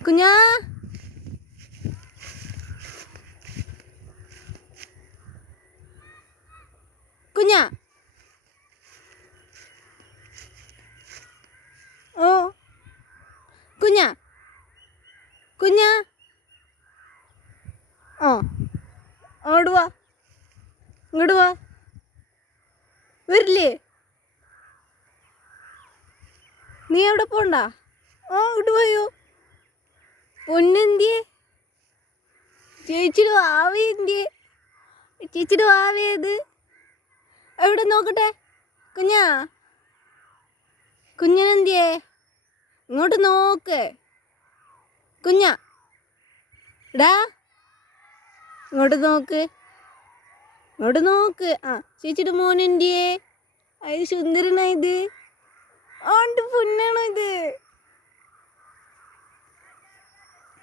കുഞ്ഞാ കുഞ്ഞാ ഓ കുഞ്ഞാ കുഞ്ഞാ ഓ ഓട് വാ ഇങ്ങോട്ട് വാ വരില്ലേ നീ എവിടെ പോണ്ട ഓ ഇങ്ങോട്ട് പോയോ പൊന്നെന്തിയേ ചേച്ചിയുടെ വാവി എന്തിയേ ചേച്ചിയുടെ വാവിയത് എവിടെ നോക്കട്ടെ കുഞ്ഞാ കുഞ്ഞനെന്തിയേ ഇങ്ങോട്ട് നോക്ക് കുഞ്ഞാ ഇടാ ഇങ്ങോട്ട് നോക്ക് ഇങ്ങോട്ട് നോക്ക് ആ ചേച്ചിയുടെ മോനെന്തിയേ അത് സുന്ദരനാ ഇത് ആണ്ട് പൊന്നാണോ ഇത്